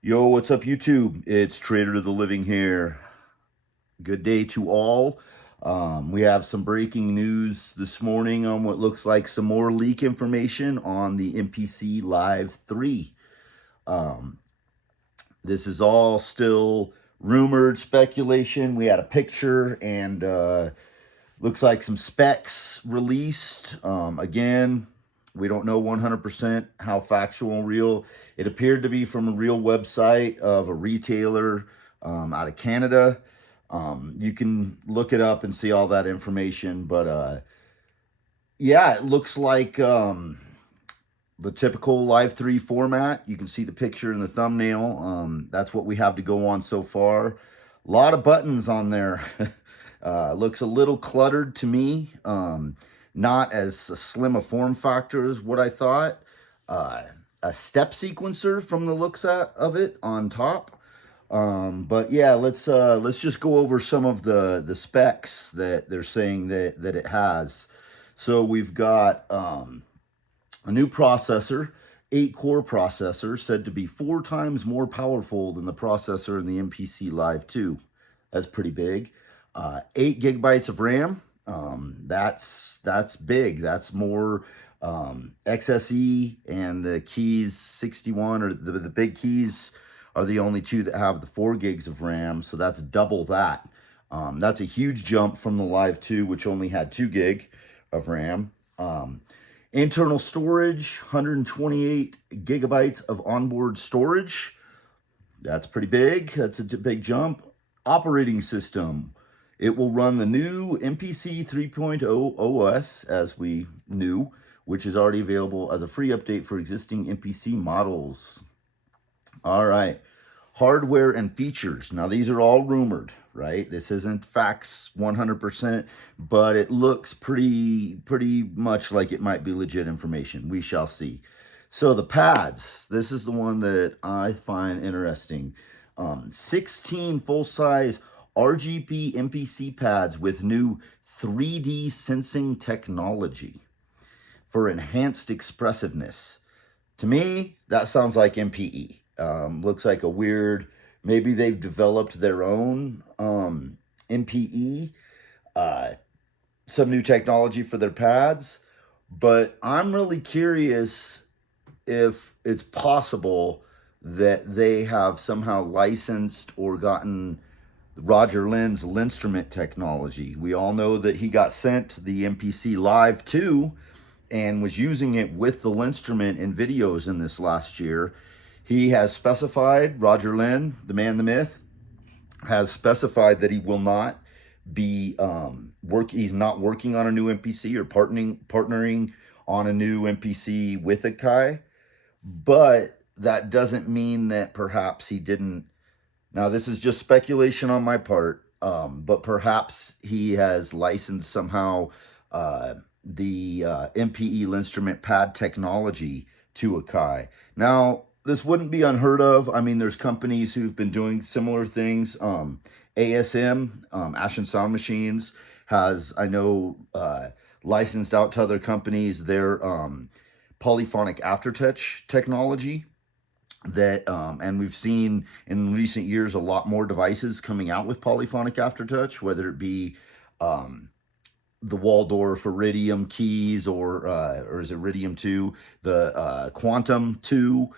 Yo, what's up, YouTube? It's Trader to the Living here. Good day to all. We have some breaking news this morning on what looks like some more leak information on the MPC Live 3. Um, this is all still rumored speculation. We had a picture and looks like some specs released. Again, we don't know 100% how factual and real. It appeared to be from a real website of a retailer out of Canada. You can look it up and see all that information. But yeah, it looks like the typical Live 3 format. You can see the picture in the thumbnail. That's what we have to go on so far. A lot of buttons on there. Looks a little cluttered to me. Not as slim a form factor as what I thought. Uh, a step sequencer from the looks of it on top. But yeah, let's just go over some of the specs that they're saying that it has. So we've got a new processor, 8-core processor, said to be 4 times more powerful than the processor in the MPC Live 2. That's pretty big. 8 gigabytes of RAM. That's big. That's more XSE and the keys 61, or the big keys are the only two that have the 4 gigs of RAM. So that's double that. That's a huge jump from the Live 2, which only had 2 gig of RAM. Internal storage, 128 gigabytes of onboard storage. That's pretty big. That's a big jump. Operating system. It will run the new MPC 3.0 OS, as we knew, which is already available as a free update for existing MPC models. All right. Hardware and features. Now, these are all rumored, right? This isn't facts 100%, but it looks pretty much like it might be legit information. We shall see. So the pads, this is the one that I find interesting. 16 full-size RGB MPC pads with new 3D sensing technology for enhanced expressiveness. To me, that sounds like MPE. Looks like a weird, maybe they've developed their own MPE, uh, some new technology for their pads. But I'm really curious if it's possible that they have somehow licensed or gotten Roger Lin's Linstrument technology. We all know that he got sent the MPC Live 2 and was using it with the Linstrument in videos in this last year. He has specified, Roger Lin, the man, the myth, has specified that he will not be he's not working on a new MPC or partnering on a new MPC with Akai, but that doesn't mean that perhaps he didn't. Now, this is just speculation on my part, but perhaps he has licensed somehow the MPE instrument pad technology to Akai. Now, this wouldn't be unheard of. I mean, there's companies who've been doing similar things. ASM, Ashen Sound Machines, has, I know, licensed out to other companies their polyphonic aftertouch technology that and we've seen in recent years a lot more devices coming out with polyphonic aftertouch, whether it be the Waldorf Iridium keys or is it Iridium 2, the Quantum 2,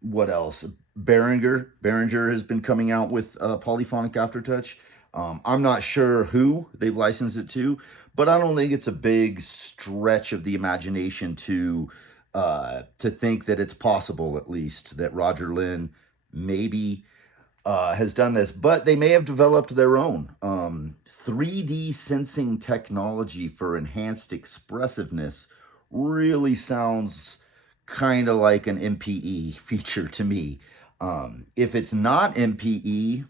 what else? Behringer has been coming out with polyphonic aftertouch. I'm not sure who they've licensed it to, but I don't think it's a big stretch of the imagination to think that it's possible, at least, that Roger Lin maybe has done this, but they may have developed their own 3D sensing technology for enhanced expressiveness. Really sounds kind of like an MPE feature to me. If it's not MPE,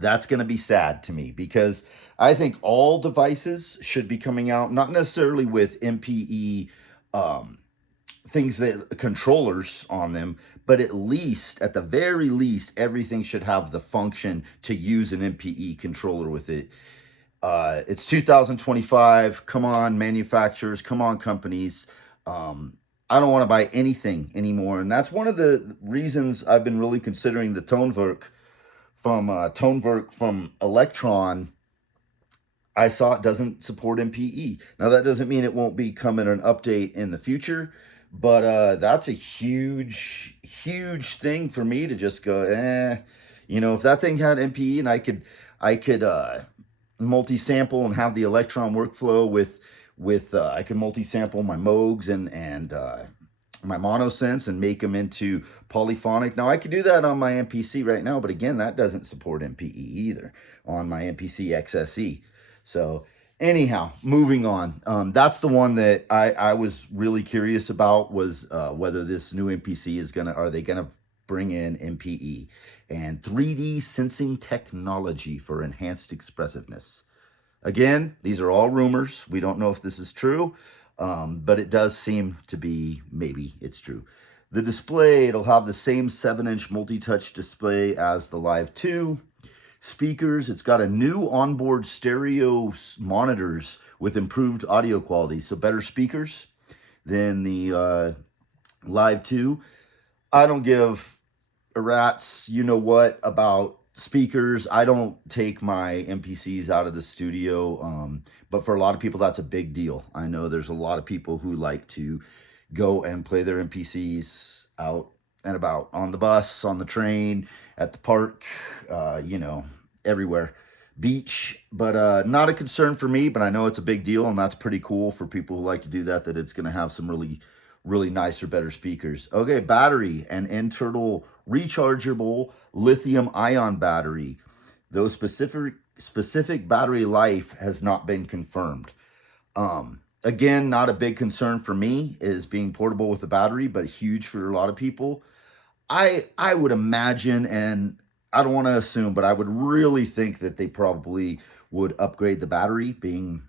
that's going to be sad to me, because I think all devices should be coming out, not necessarily with MPE things, that controllers on them, but at the very least, everything should have the function to use an MPE controller with it. It's 2025. Come on, manufacturers. Come on, companies. I don't want to buy anything anymore. And that's one of the reasons I've been really considering the Toneverk from Electron. I saw it doesn't support MPE. Now that doesn't mean it won't be coming an update in the future, but that's a huge thing for me to just go, if that thing had MPE and I could multi-sample and have the Electron workflow with I can multi-sample my Moogs and my monosynths and make them into polyphonic. Now I could do that on my MPC right now, but again, that doesn't support MPE either on my MPC XSE. So anyhow, moving on. That's the one that I was really curious about, was whether this new MPC are they gonna bring in MPE and 3D sensing technology for enhanced expressiveness. Again, these are all rumors. We don't know if this is true, but it does seem to be, maybe it's true. The display, it'll have the same 7-inch multi-touch display as the Live 2. Speakers, it's got a new onboard stereo monitors with improved audio quality, so better speakers than the Live 2. I don't give a rat's about speakers. I don't take my MPCs out of the studio, but for a lot of people that's a big deal. I know there's a lot of people who like to go and play their MPCs out and about, on the bus, on the train, at the park, everywhere, beach. But not a concern for me, but I know it's a big deal, and that's pretty cool for people who like to do that it's going to have some really nice or better speakers. Okay, battery, an internal rechargeable lithium ion battery. Though specific battery life has not been confirmed. Again, not a big concern for me is being portable with the battery, but huge for a lot of people. I would imagine, and I don't want to assume, but I would really think that they probably would upgrade the battery, being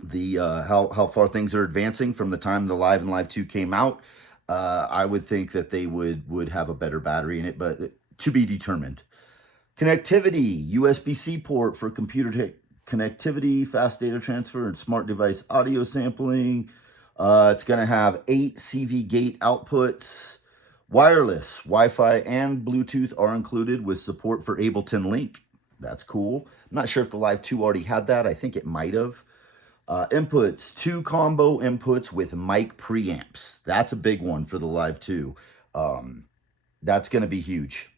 the how far things are advancing from the time the Live and Live 2 came out. I would think that they would have a better battery in it, but to be determined. Connectivity, USB-C port for computer connectivity, fast data transfer, and smart device audio sampling. It's going to have 8 CV gate outputs. Wireless, Wi-Fi, and Bluetooth are included with support for Ableton Link. That's cool. I'm not sure if the Live 2 already had that. I think it might have. Inputs, 2 combo inputs with mic preamps. That's a big one for the Live 2. That's going to be huge.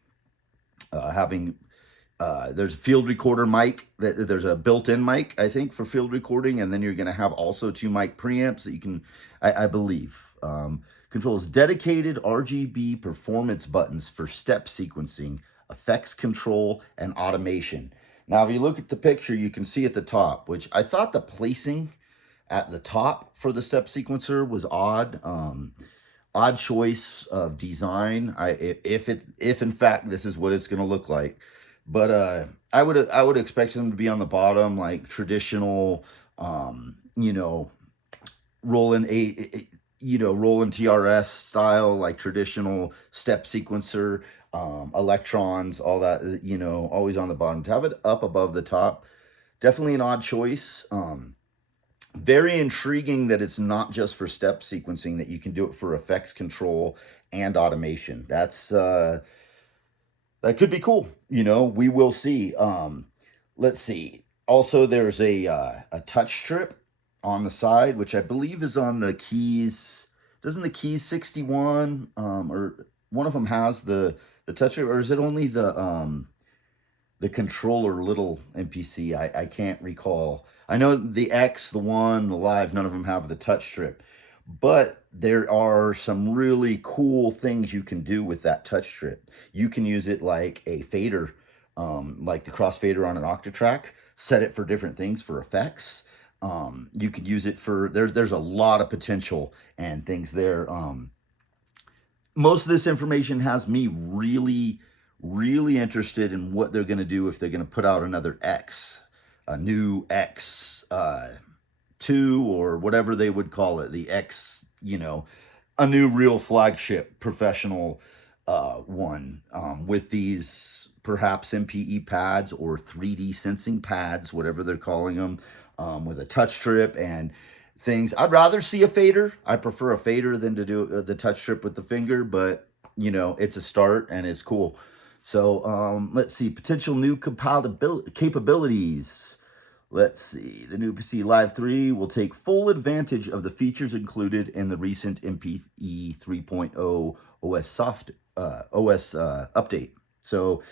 There's a field recorder mic. There's a built-in mic, I think, for field recording, and then you're going to have also 2 mic preamps that you can, I believe. Controls dedicated RGB performance buttons for step sequencing, effects control, and automation. Now, if you look at the picture, you can see at the top, which I thought the placing at the top for the step sequencer was odd. Odd choice of design. If in fact this is what it's going to look like, but I would expect them to be on the bottom, like traditional, Roland TRS style, like traditional step sequencer, electrons, all that, always on the bottom. To have it up above the top, definitely an odd choice. Very intriguing that it's not just for step sequencing, that you can do it for effects control and automation. That could be cool. We will see. Let's see. Also, there's a touch strip on the side, which I believe is on the keys. Doesn't the keys 61 or one of them has the touch strip, or is it only the controller little MPC? I can't recall. I know the X, the One, the Live, none of them have the touch strip, but there are some really cool things you can do with that touch strip. You can use it like a fader, like the crossfader on an Octatrack, set it for different things for effects. You could use it for, there's a lot of potential and things there. Most of this information has me really interested in what they're going to do if they're going to put out another X, a new X 2 or whatever they would call it, the X, a new real flagship professional one with these perhaps MPE pads or 3D sensing pads, whatever they're calling them, with a touch strip and things. I'd rather see a fader. I prefer a fader than to do the touch strip with the finger, but you know, it's a start and it's cool. So let's see, potential new capabilities. Let's see, the new PC Live 3 will take full advantage of the features included in the recent MPE 3.0 OS update. So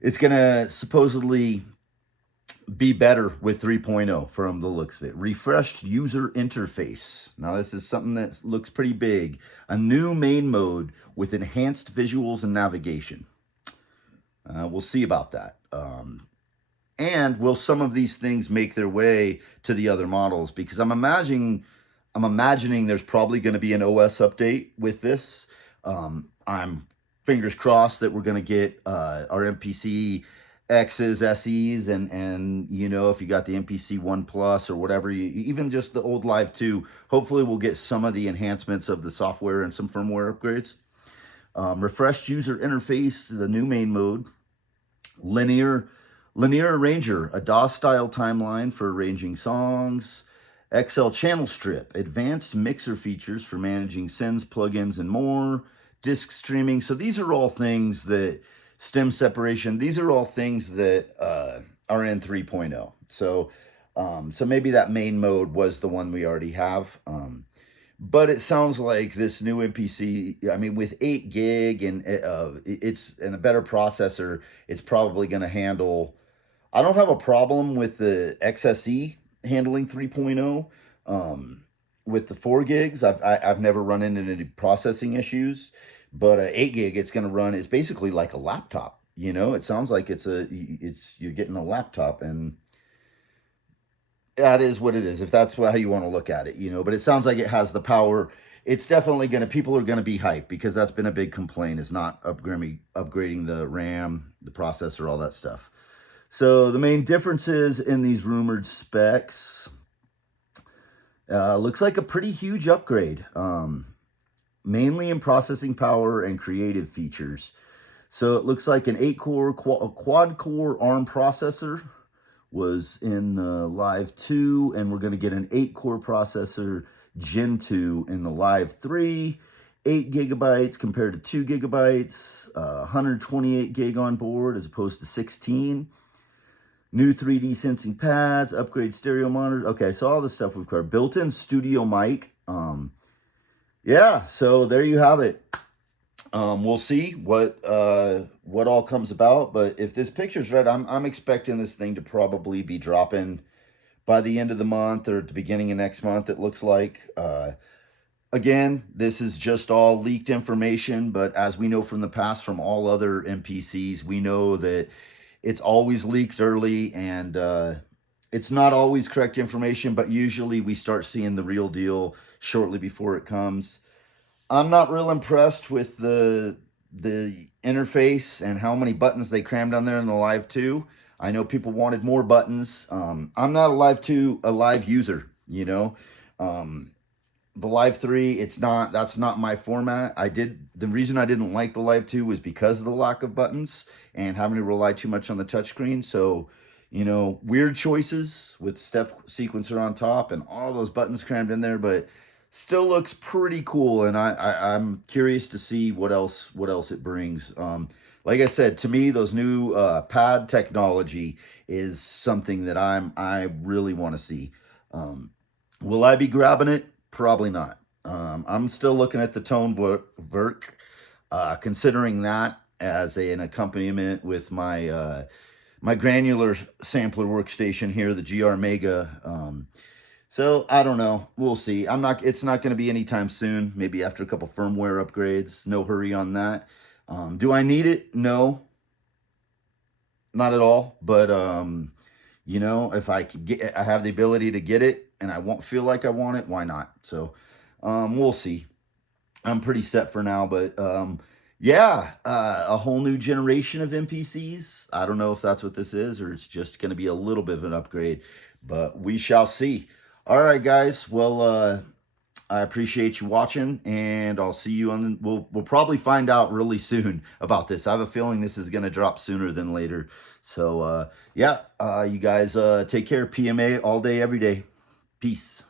it's gonna supposedly be better with 3.0 from the looks of it. Refreshed user interface. Now this is something that looks pretty big. A new main mode with enhanced visuals and navigation. We'll see about that. And will some of these things make their way to the other models? Because I'm imagining there's probably going to be an OS update with this. I'm fingers crossed that we're going to get our MPC X's, SEs, and you know, if you got the MPC 1 Plus or whatever, even just the old Live 2, hopefully we'll get some of the enhancements of the software and some firmware upgrades. Refreshed user interface, the new main mode, linear arranger, a DAW-style timeline for arranging songs, XL channel strip, advanced mixer features for managing sends, plugins, and more, disk streaming. So these are all things that, stem separation, these are all things that are in 3.0. So maybe that main mode was the one we already have. But it sounds like this new MPC, I mean, with 8 gig and it's and a better processor, it's probably going to handle. I don't have a problem with the XSE handling 3.0. With the 4 gigs, I've never run into any processing issues. But 8 gig, it's going to run. It's basically like a laptop. You know, it sounds like you're getting a laptop, and that is what it is, if that's how you want to look at it, you know. But it sounds like it has the power. It's definitely going to, people are going to be hyped because that's been a big complaint, is not upgrading the RAM, the processor, all that stuff. So the main differences in these rumored specs, looks like a pretty huge upgrade, mainly in processing power and creative features. So it looks like an 8-core quad-core ARM processor was in the Live 2, and we're going to get an 8-core processor Gen 2 in the Live 3. 8 gigabytes compared to 2 gigabytes, 128 gig on board as opposed to 16. New 3D sensing pads, upgrade stereo monitors. Okay, so all the stuff we've covered. Built-in studio mic. Yeah, so there you have it. We'll see what all comes about, but if this picture's right, I'm expecting this thing to probably be dropping by the end of the month or at the beginning of next month, it looks like. Again, this is just all leaked information, but as we know from the past from all other MPCs, we know that it's always leaked early, and it's not always correct information, but usually we start seeing the real deal shortly before it comes. I'm not real impressed with the interface and how many buttons they crammed on there in the Live 2. I know people wanted more buttons. I'm not a Live user, you know. The Live 3, that's not my format. The reason I didn't like the Live 2 was because of the lack of buttons and having to rely too much on the touchscreen. So, you know, weird choices with step sequencer on top and all those buttons crammed in there, but still looks pretty cool, and I'm curious to see what else it brings. Like I said, to me, those new pad technology is something that I really want to see. Will I be grabbing it? Probably not. I'm still looking at the Tone Verk, considering that as an accompaniment with my my granular sampler workstation here, the GR Mega. So I don't know. We'll see. It's not going to be anytime soon. Maybe after a couple firmware upgrades. No hurry on that. Do I need it? No, not at all. But you know, if I have the ability to get it, and I won't feel like I want it, why not? So we'll see. I'm pretty set for now, but yeah, a whole new generation of MPCs. I don't know if that's what this is, or it's just going to be a little bit of an upgrade, but we shall see. All right, guys. Well, I appreciate you watching, and I'll see you on. We'll probably find out really soon about this. I have a feeling this is going to drop sooner than later. So yeah, you guys take care. PMA all day, every day. Peace.